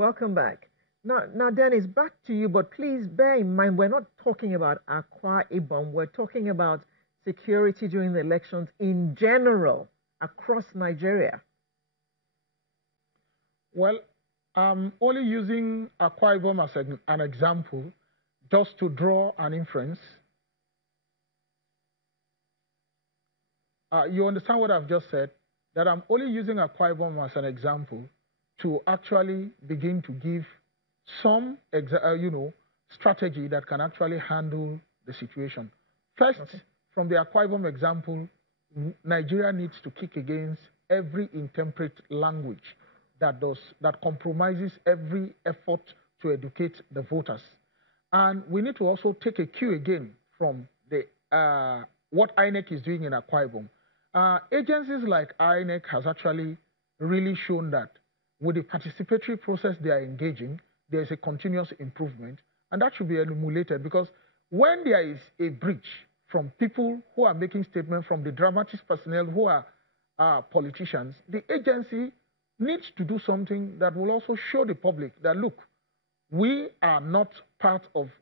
Welcome back. Now, Dennis, back to you, but please bear in mind we're not talking about Akwa Ibom. We're talking about security during the elections in general across Nigeria. Well, I'm only using Akwa Ibom as an example, just to draw an inference. You understand what I've just said? That I'm only using Akwa Ibom as an example to actually begin to give some, strategy that can actually handle the situation. First, from the Akwa Ibom example, Nigeria needs to kick against every intemperate language that compromises every effort to educate the voters. And we need to also take a cue again from the what INEC is doing in Akwa Ibom. Agencies like INEC has actually really shown that with the participatory process they are engaging, there is a continuous improvement, and that should be emulated, because when there is a breach from people who are making statements, from the dramatist personnel who are politicians, the agency needs to do something that will also show the public that, look, we are not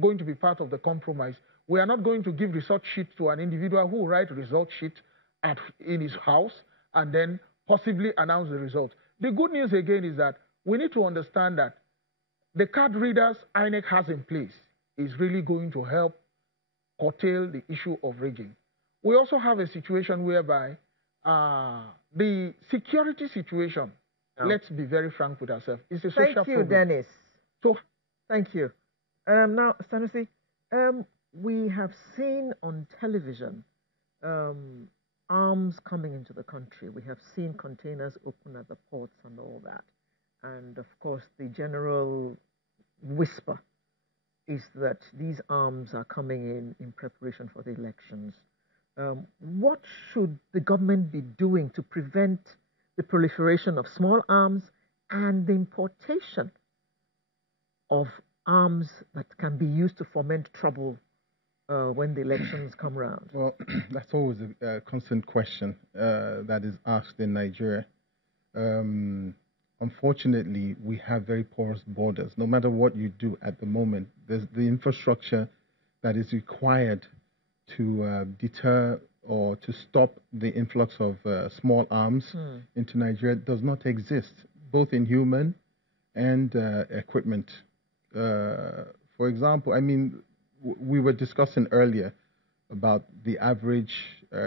going to be part of the compromise. We are not going to give result sheet to an individual who will write result sheet in his house and then possibly announce the result. The good news again is that we need to understand that the card readers INEC has in place is really going to help curtail the issue of rigging. We also have a situation whereby the security situation, let's be very frank with ourselves, is a social problem. Thank you, Dennis. So, thank you. Now, Sanusi, we have seen on television arms coming into the country. We have seen containers open at the ports and all that. And of course, the general whisper is that these arms are coming in preparation for the elections. What should the government be doing to prevent the proliferation of small arms and the importation of arms that can be used to foment trouble when the elections come around? Well, that's always a constant question that is asked in Nigeria. Unfortunately, we have very porous borders. No matter what you do at the moment, there's the infrastructure that is required to deter or to stop the influx of small arms into Nigeria does not exist, both in human and equipment. For example, I mean, we were discussing earlier about the average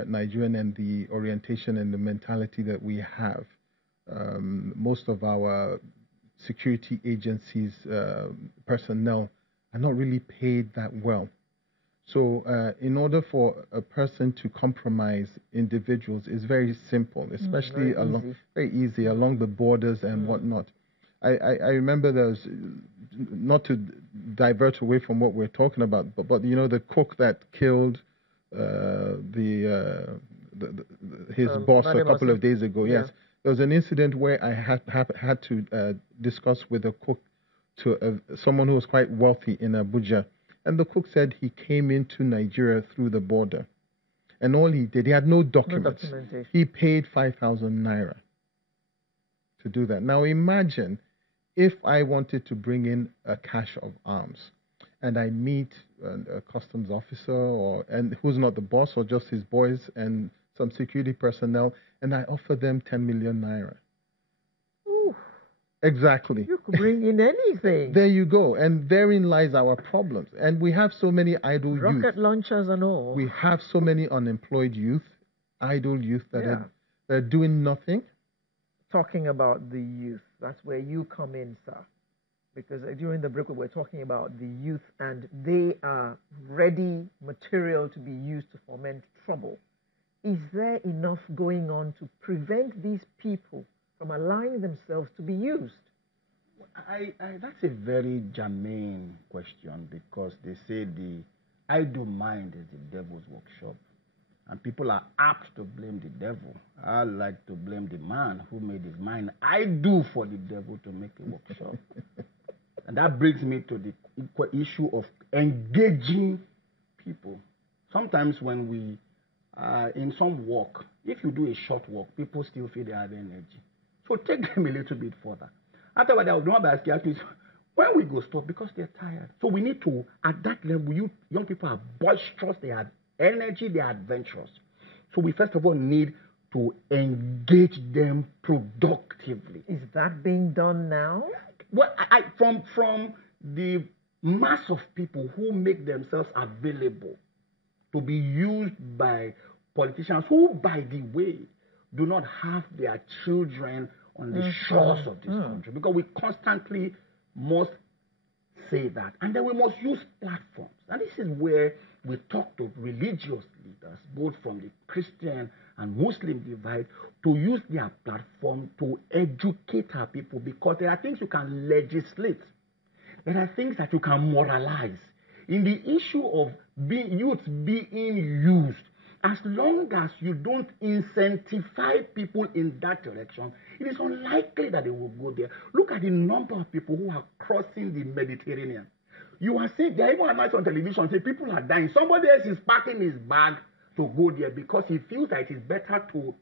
Nigerian and the orientation and the mentality that we have. Most of our security agencies personnel are not really paid that well. So in order for a person to compromise individuals is very simple, especially very easy along the borders and whatnot. I remember there was, not to divert away from what we're talking about, but you know, the cook that killed his boss a couple of days ago. Yes, there was an incident where I had to discuss with a cook to someone who was quite wealthy in Abuja, and the cook said he came into Nigeria through the border, and all he did, he had no documents. He paid 5,000 naira to do that. Now imagine if I wanted to bring in a cache of arms, and I meet a customs officer and who's not the boss, or just his boys and some security personnel, and I offer them 10 million naira. Ooh, exactly. You could bring in anything. There you go. And therein lies our problems. And we have so many idle youth. Rocket launchers and all. We have so many unemployed youth, idle youth that are doing nothing. Talking about the youth, that's where you come in, sir. Because during the break we were talking about the youth, and they are ready material to be used to foment trouble. Is there enough going on to prevent these people from allowing themselves to be used? That's a very germane question, because they say the idle mind is the devil's workshop. And people are apt to blame the devil. I like to blame the man who made his mind idle for the devil to make a workshop. And that brings me to the issue of engaging people. Sometimes when we in some work, if you do a short walk, people still feel they have energy. So take them a little bit further. After that, I was not by psychiatrists. When we go stop, because they're tired. So we need to, at that level, you young people are boisterous, they have energy, they are adventurous. So we first of all need to engage them productively. Is that being done now? Well, from the mass of people who make themselves available to be used by politicians who, by the way, do not have their children on the shores of this country, because we constantly must say that. And then we must use platforms. And this is where we talk to religious leaders, both from the Christian and Muslim divide, to use their platform to educate our people, because there are things you can legislate. There are things that you can moralize. In the issue of youth being used, as long as you don't incentivize people in that direction, it is unlikely that they will go there. Look at the number of people who are crossing the Mediterranean. You are seeing, there are even nights on television, say people are dying. Somebody else is packing his bag to go there because he feels that it is better to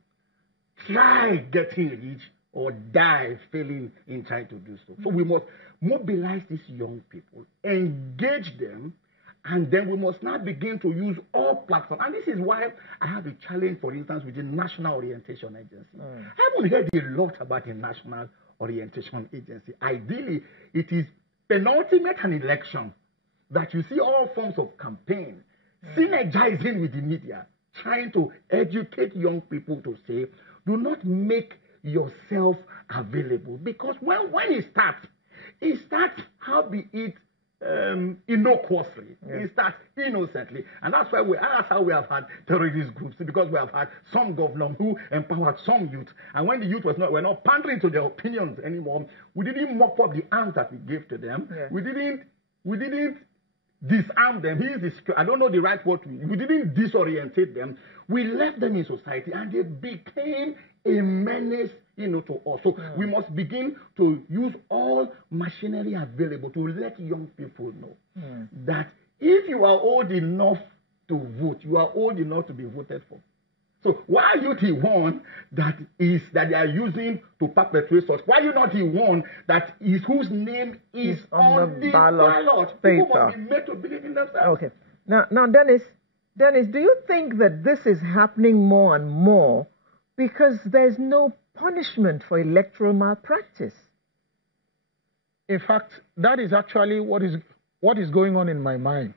try getting rich or die failing in trying to do so. So we must mobilize these young people, engage them, and then we must now begin to use all platforms. And this is why I have a challenge, for instance, with the National Orientation Agency. I haven't heard a lot about the National Orientation Agency. Ideally, it is penultimate an election that you see all forms of campaign, synergizing with the media, trying to educate young people to say, do not make yourself available. Because when it starts, how be it innocuously. It starts innocently. And that's how we have had terrorist groups, because we have had some governors who empowered some youth. And when the youth were not pandering to their opinions anymore, we didn't mop up the arms that we gave to them. Yeah. We didn't disarm them. I don't know the right word. We didn't disorientate them. We left them in society, and they became a menace, to us. So we must begin to use all machinery available to let young people know that if you are old enough to vote, you are old enough to be voted for. So why are you the one that they are using to perpetuate such? Why are you not the one whose name is on the ballot? People must be made to believe in themselves. Okay. Now, Dennis, do you think that this is happening more and more because there's no punishment for electoral malpractice? In fact, that is actually what is going on in my mind.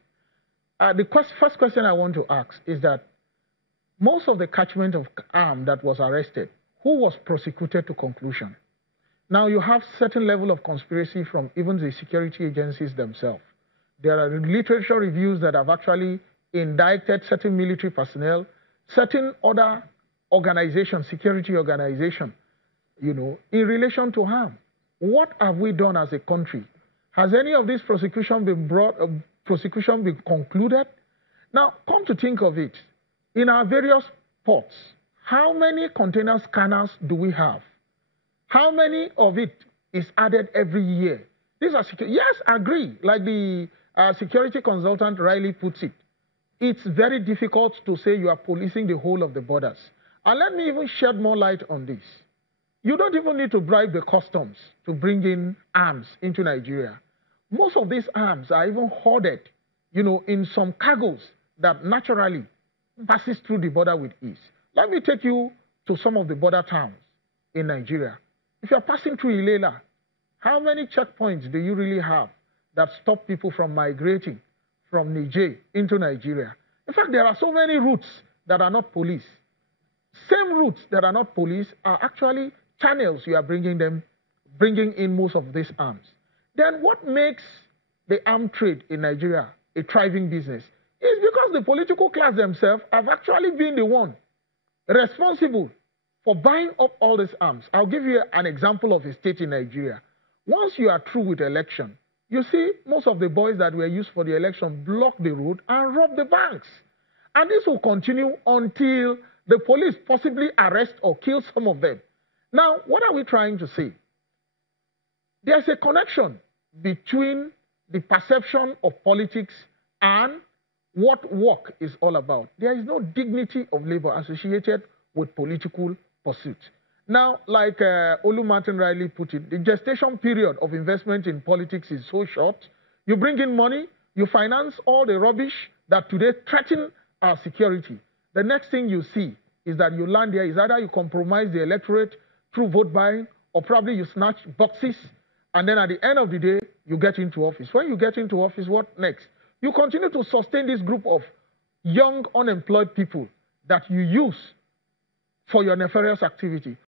The first question I want to ask is that most of the catchment of arm that was arrested, who was prosecuted to conclusion? Now you have certain level of conspiracy from even the security agencies themselves. There are literature reviews that have actually indicted certain military personnel, certain other organizations, security organizations, in relation to harm. What have we done as a country? Has any of this prosecution been concluded? Now, come to think of it, in our various ports, how many container scanners do we have? How many of it is added every year? These are yes, I agree. Like the security consultant Riley puts it, it's very difficult to say you are policing the whole of the borders. And let me even shed more light on this. You don't even need to bribe the customs to bring in arms into Nigeria. Most of these arms are even hoarded, in some cargoes that naturally passes through the border with ease. Let me take you to some of the border towns in Nigeria. If you're passing through Ilela, how many checkpoints do you really have that stop people from migrating from Niger into Nigeria? In fact, there are so many routes that are not policed. Same routes that are not policed are actually channels you are bringing in most of these arms. Then what makes the arm trade in Nigeria a thriving business is because the political class themselves have actually been the one responsible for buying up all these arms. I'll give you an example of a state in Nigeria. Once you are through with election, you see most of the boys that were used for the election block the road and rob the banks. And this will continue until the police possibly arrest or kill some of them. Now, what are we trying to say? There's a connection between the perception of politics and what work is all about. There is no dignity of labor associated with political pursuits. Now, like Olu Martin rightly put it, the gestation period of investment in politics is so short. You bring in money, you finance all the rubbish that today threaten our security. The next thing you see is that you land there is either you compromise the electorate through vote buying, or probably you snatch boxes, and then at the end of the day, you get into office. When you get into office, what next? You continue to sustain this group of young, unemployed people that you use for your nefarious activity.